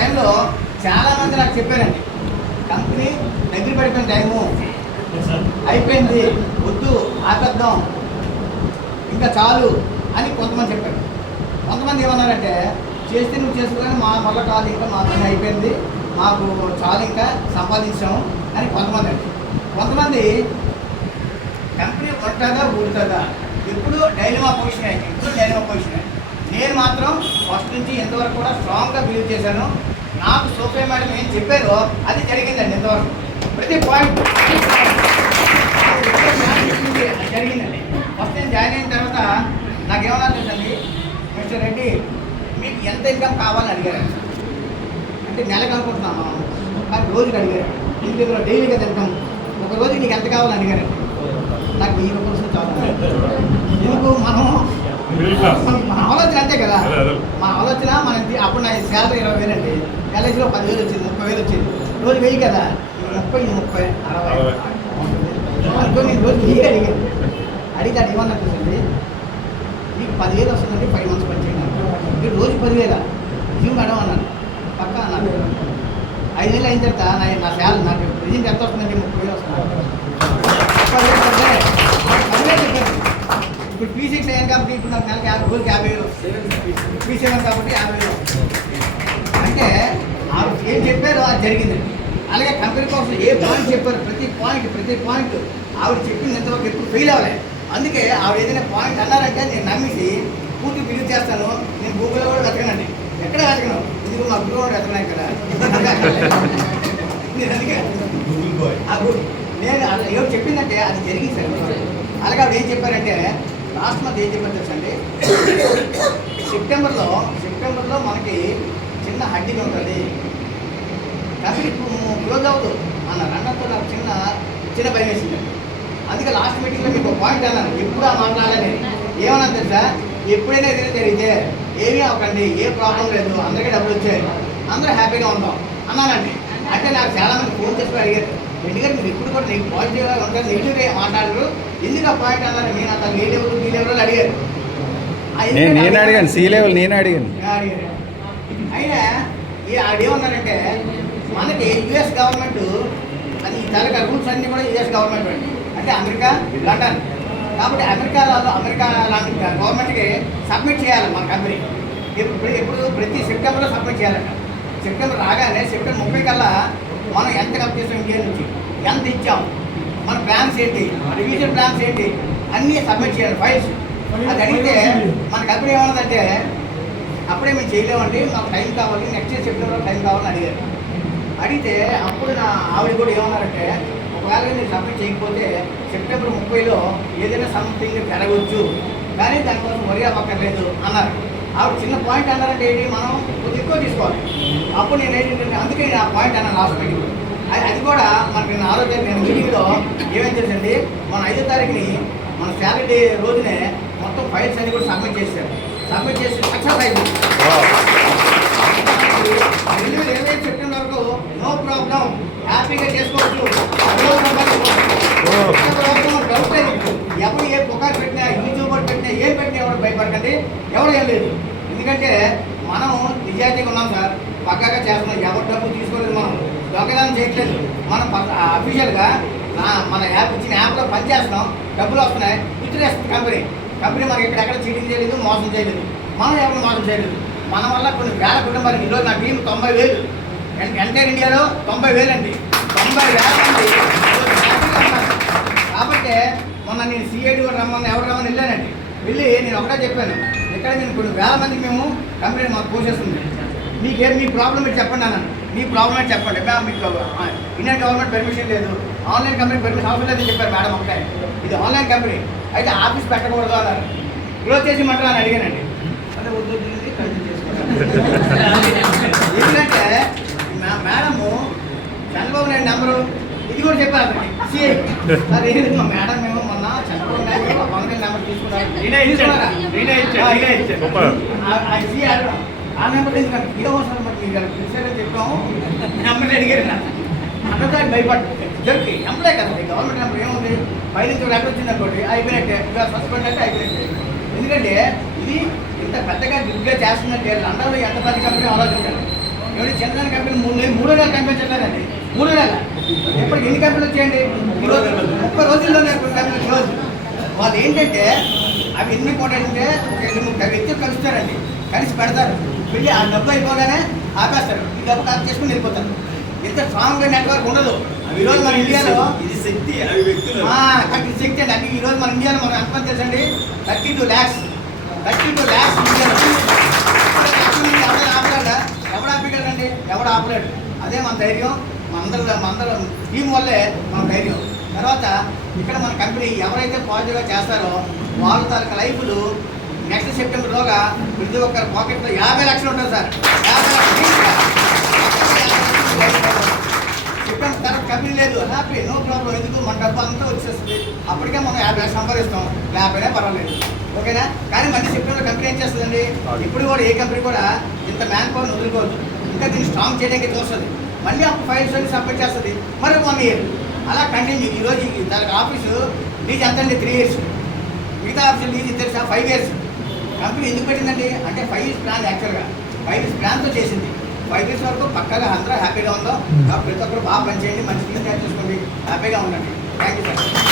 టైంలో చాలామంది నాకు చెప్పారండి, కంపెనీ దగ్గర పడిపోయిన టైము అయిపోయింది, వద్దు ఆపేద్దాం ఇంకా చాలు అని కొంతమంది చెప్పారు. కొంతమంది ఏమన్నారంటే చేస్తే నువ్వు చేసుకుని మా వల్ల కాదు, ఇంకా మా పని అయిపోయింది, మాకు చాలు ఇంకా సంపాదించాము అని కొంతమంది అండి. కొంతమంది కంపెనీ ఉంటుందా ఊడుతుందా, ఎప్పుడు డైలమా పొజిషన్ అయింది, ఎప్పుడు డైలమా పొజిషన్ అయింది. నేను మాత్రం ఫస్ట్ నుంచి ఎంతవరకు కూడా స్ట్రాంగ్గా బిలీవ్ చేశాను. నాకు సోఫియా మేడం ఏం చెప్పారో అది జరిగిందండి. ఎంతవరకు ప్రతి పాయింట్ జరిగిందండి. ఫస్ట్ నేను జాయిన్ అయిన తర్వాత నాకేమన్నా తెలుసండి, మిస్టర్ రెడ్డి మీకు ఎంత ఇన్కమ్ కావాలని అడిగారు. అంటే నెలకు అనుకుంటున్నాం మనం, కానీ రోజుకి అడిగారు. ఇందులో డైలీ కదా ఇన్కమ్, ఒక రోజు నీకు ఎంత కావాలని అడిగారు. నాకు 1000 రూపాయలు చాలా. ఎందుకు మన ఆలోచన అంతే కదా, మన ఆలోచన మన అప్పుడు నా శాలరీ 20,000 అండి, ఎల్ఐసిలో 10,000 వచ్చింది, 30,000 వచ్చింది, రోజు 1000 కదా, 30, 60, 60 నేను రోజు 1000 అడిగాను. అడిగితే అది ఏమన్నా చూసింది, మీకు 10,000 వస్తుందండి, 5 months పని చేయండి. మీరు రోజు 10,000 జిమ్ మేడం అన్నాను, పక్క అన్నాను. 5 నెలలు అయిన తర్వాత నా శాలరీ నాకు రిజెంట్ ఎంత వస్తుందండి, 30,000 వస్తుంది. ఇప్పుడు P6 అయ్యాను కాబట్టి ఇప్పుడు నాకు నెలకి రోజుకి 50,000 వస్తుంది. P7 కాబట్టి 50,000 అంటే ఆవిడ ఏం చెప్పారో అది జరిగిందండి. అలాగే కంపెనీ కోసం ఏ పాయింట్ చెప్పారు, ప్రతి పాయింట్ ఆవిడ చెప్పింది ఎంతవరకు ఎప్పుడు ఫెయిల్ అవ్వలేదు. అందుకే ఆవిడ ఏదైనా పాయింట్ అన్నారంటే నేను నమ్మేసి పూర్తి బిలీవ్ చేస్తాను. నేను గూగుల్లో కూడా వెతకనండి, ఎక్కడ వెతకను, ఇది మా గురువు కూడా వెతకనా ఇక్కడ. నేను అందుకే నేను ఎవరు చెప్పిందంటే అది జరిగింది సార్. అలాగే ఆవిడ ఏం చెప్పారంటే లాస్ట్ మంత్ ఏం చెప్పారు తెలుసండి, సెప్టెంబర్లో మనకి చిన్న హడ్డీ ఉంటుంది, కంపెనీ క్లోజ్ అవ్వదు అన్నారు. అన్నట్టు నాకు చిన్న భయం వేసింది. అందుకే లాస్ట్ మీటింగ్లో మీకు పాయింట్ అన్నాను, ఎప్పుడు ఆ మాట్లాడాలని. ఏమన్నా తెలుసా, ఎప్పుడైనా ఏదైనా జరిగితే ఏమీ అవ్వకండి, ఏ ప్రాబ్లం లేదు, అందరికీ డబ్బులు వచ్చాయి, అందరూ హ్యాపీగా ఉంటాం అన్నానండి. అంటే నాకు చాలామంది ఫోన్ చేసి అడిగారు, ఎందుకంటే మీరు ఇప్పుడు కూడా నీకు పాజిటివ్గా ఉంటారు, నెగిటివ్గా మాట్లాడరు, ఎందుకు ఆ పాయింట్ అన్నారు. నేను అతను ఏ లెవెల్ బి లెవెల్ అడిగారు. నేను అడిగాను, సి లెవెల్ నేను అడిగాను. అయినా ఆడేమన్నారంటే మనకి యుఎస్ గవర్నమెంట్ అది తరగ రూల్స్ అన్నీ కూడా యుఎస్ గవర్నమెంట్ అండి, అంటే అమెరికా, లండన్. కాబట్టి అమెరికా లాంటి గవర్నమెంట్కి సబ్మిట్ చేయాలి మన కంపెనీ. ఎప్పుడు ప్రతి సెప్టెంబర్లో సబ్మిట్ చేయాలంట. సెప్టెంబర్ రాగానే సెప్టెంబర్ 30 కల్లా మనం ఎంత కప్ చేసాం, ఇంకేం నుంచి ఎంత ఇచ్చాం, మన ప్లాన్స్ ఏంటి, రివిజన్ ప్లాన్స్ ఏంటి అన్నీ సబ్మిట్ చేయాలి, ఫైల్స్. అది అడిగితే మన కంపెనీ ఏమన్నదంటే అప్పుడే మేము చేయలేమండి, మాకు టైం కావాలి, నెక్స్ట్ ఇయర్ సెప్టెంబర్లో టైం కావాలని అడిగారు. అడిగితే అప్పుడు నా ఆవిడ కూడా ఏమన్నారంటే ఒకవేళ నేను సబ్మిట్ చేయకపోతే సెప్టెంబర్ 30లో ఏదైనా సంథింగ్ పెరగవచ్చు, కానీ దానికోసం వరి అవ్వక్కర్లేదు అన్నారు. ఆవిడ చిన్న పాయింట్ అన్నారంటే ఏంటి, మనం కొద్దిగా ఎక్కువ తీసుకోవాలి. అప్పుడు నేను ఏంటంటే అందుకే నేను ఆ పాయింట్ అన్నాను లాస్ట్ మీటింగ్. అది కూడా మనకి నేను ఆరోగ్యం నేను మీటింగ్లో ఏమేమి తెలుసండి, మన 5వ తారీఖుని మన శాలరీ రోజునే మొత్తం ఫైల్స్ అన్ని కూడా సబ్మిట్ చేశారు. సబ్మిట్ చేసి సక్సెస్ అయింది. 2025 సెప్టెంబర్ వరకు నో ప్రాబ్లం, హ్యాపీగా చేసుకోవచ్చు. డౌట్ లేదు, ఎవరు ఏ పుకారు పెట్టినా, యూట్యూబ్ పెట్టినా, ఏం పెట్టినా ఎవరు భయపడకండి, ఎవరు ఏం లేదు. ఎందుకంటే మనం నిజాయితీగా ఉన్నాం సార్, పక్కాగా చేస్తున్నాం, ఎవరు డబ్బు తీసుకోలేదు, మనం దొంగదానం చేయట్లేదు. మనం అఫీషియల్గా మన యాప్ ఇచ్చిన యాప్లో పనిచేస్తున్నాం, డబ్బులు వస్తున్నాయి, విత్డ్రేస్తుంది కంపెనీ మనకి ఎక్కడ చీటింగ్ చేయలేదు, మోసం చేయలేదు, మనం ఎవరు మోసం చేయలేదు. మన వల్ల కొన్ని వేల కుటుంబాలకు ఈరోజు నా టీం 90,000, ఎంటైర్ ఇండియాలో 90,000 అండి, 90,000 మంది హ్యాపీగా ఉన్నారు. కాబట్టి మొన్న నేను సిఐడి కూడా ఎవరు రమ్మని వెళ్ళానండి. వెళ్ళి నేను ఒకటే చెప్పాను, ఇక్కడ నేను కొన్ని వేల మందికి మేము కంపెనీ మాకు పోసేస్తుంది, మీ ప్రాబ్లం మీరు చెప్పండి అన్నాను. మీ ప్రాబ్లం ఏంటి చెప్పండి, మీకు ఇండియన్ గవర్నమెంట్ పర్మిషన్ లేదు, ఆన్లైన్ కంపెనీ పర్మిషన్ అవసరం లేదని చెప్పారు మేడం. ఒకటే ఇది ఆన్లైన్ కంపెనీ అయితే ఆఫీస్ పెట్టకూడదు అన్నారు, క్లోజ్ చేసి మంటారు అని అడిగానండి. అంటే వద్దు కంటిన్యూ చేసుకోవాలి. ఎందుకంటే మేడము చంద్రబాబు నాయుడు నెంబరు ఇది కూడా చెప్పారు అతనికి, సిఐ సార్ ఏది మా మేడం మేము మొన్న చంద్రబాబు నాయుడు పవన్ కళ్యాణ్ నెంబర్ తీసుకున్నారు, ఆ నెంబర్ తీసుకున్నాను. ఇదో సార్ మరి మీరు పిలిచారని చెప్పాము, నెంబర్ అడిగారు అంటే భయపడ్డా జరిగి నెంబరే కదండి, గవర్నమెంట్ నెంబర్ ఏముంది, పై నుంచి ఒక లెటర్ వచ్చింది అనుకోండి అయిపోయినట్టే, ఇంకా సస్పెండ్ అంటే అయిపోయినట్టే. ఎందుకంటే ఇది ఇంత పెద్దగా గిఫ్ట్గా చేస్తుందంటే లండన్లో ఎంత పెద్ద కంపెనీ ఆలోచించాలి. ఏమిటి చిన్న కంపెనీ 3 నెలల కంపెనీ చెప్పారండి. 3 నెలల ఇప్పటికి ఎన్ని కంపెనీలు వచ్చాయండి? ఈరోజు 30 రోజుల్లోనే కంపెనీ క్లోజ్. వాళ్ళు ఏంటంటే అవి ఎన్ని కూడా అంటే ఒక 2-3 వ్యక్తులు కలుస్తారండి, కలిసి పెడతారు, వెళ్ళి ఆ డబ్బు అయిపోగానే ఆపేస్తారు, ఈ డబ్బు కలెక్ట్ చేసుకుని వెళ్ళిపోతారు. ఇంత స్ట్రాంగ్గా నెట్వర్క్ ఉండదు. ఈరోజు మన ఇండియాలో ఇది శక్తి, అవి వ్యక్తులు. శక్తి అండి. అది ఈరోజు మన ఇండియాలో మనం ఎంతమంది తెలుసండి? 32 lakhs ఇండియాలో. ఎవడు ఆపగలడండి? ఎవడు ఆపలేడు. అదే మన ధైర్యం, మనందరం టీం వల్లే మన ధైర్యం. తర్వాత ఇక్కడ మన కంపెనీ ఎవరైతే పాజిటివ్గా చేస్తారో వాళ్ళ తరగతి లైఫ్లు నెక్స్ట్ సెప్టెంబర్లోగా ప్రతి ఒక్కరి పాకెట్లో 50 లక్షలు ఉంటుంది సార్. 50 లక్షలు సెప్టెంబర్ తర్వాత కంపెనీ లేదు, హ్యాపీ, నో ప్రాబ్లం. ఎందుకు మన డబ్బు అంతా వచ్చేస్తుంది. అప్పటికే మనం 50 లక్షలు సంపాదిస్తాం, లేకపోయినా పర్వాలేదు, ఓకేనా? కానీ మళ్ళీ సెప్టెంబర్ కంపెనీ ఏం చేస్తుందండి? ఇప్పుడు కూడా ఏ కంపెనీ కూడా ఇంత మ్యాన్ పవర్ని వదులుకోవద్దు, ఇంకా దీన్ని స్ట్రాంగ్ చేయడానికి చూస్తుంది. మళ్ళీ అప్పుడు ఫైల్స్ అన్ని సబ్మిట్ చేస్తుంది, మరి 1 year అలా కంటిన్యూ. ఈరోజు దానికి ఆఫీసు లీజ్ ఎంత అండి? 3 years. మిగతా ఆఫీసు లీజ్ తెలుసా? 5 years. కంపెనీ ఎందుకు పెట్టిందండి అంటే 5 years ప్లాన్. యాక్చువల్గా 5 years ప్లాన్తో చేసింది. 5 years వరకు పక్కగా అందరూ హ్యాపీగా ఉందో. ప్రతి ఒక్కరు బాగా పనిచేయండి, మంచి టీం తయారు చేసుకోండి, హ్యాపీగా ఉండండి. Thank you sir.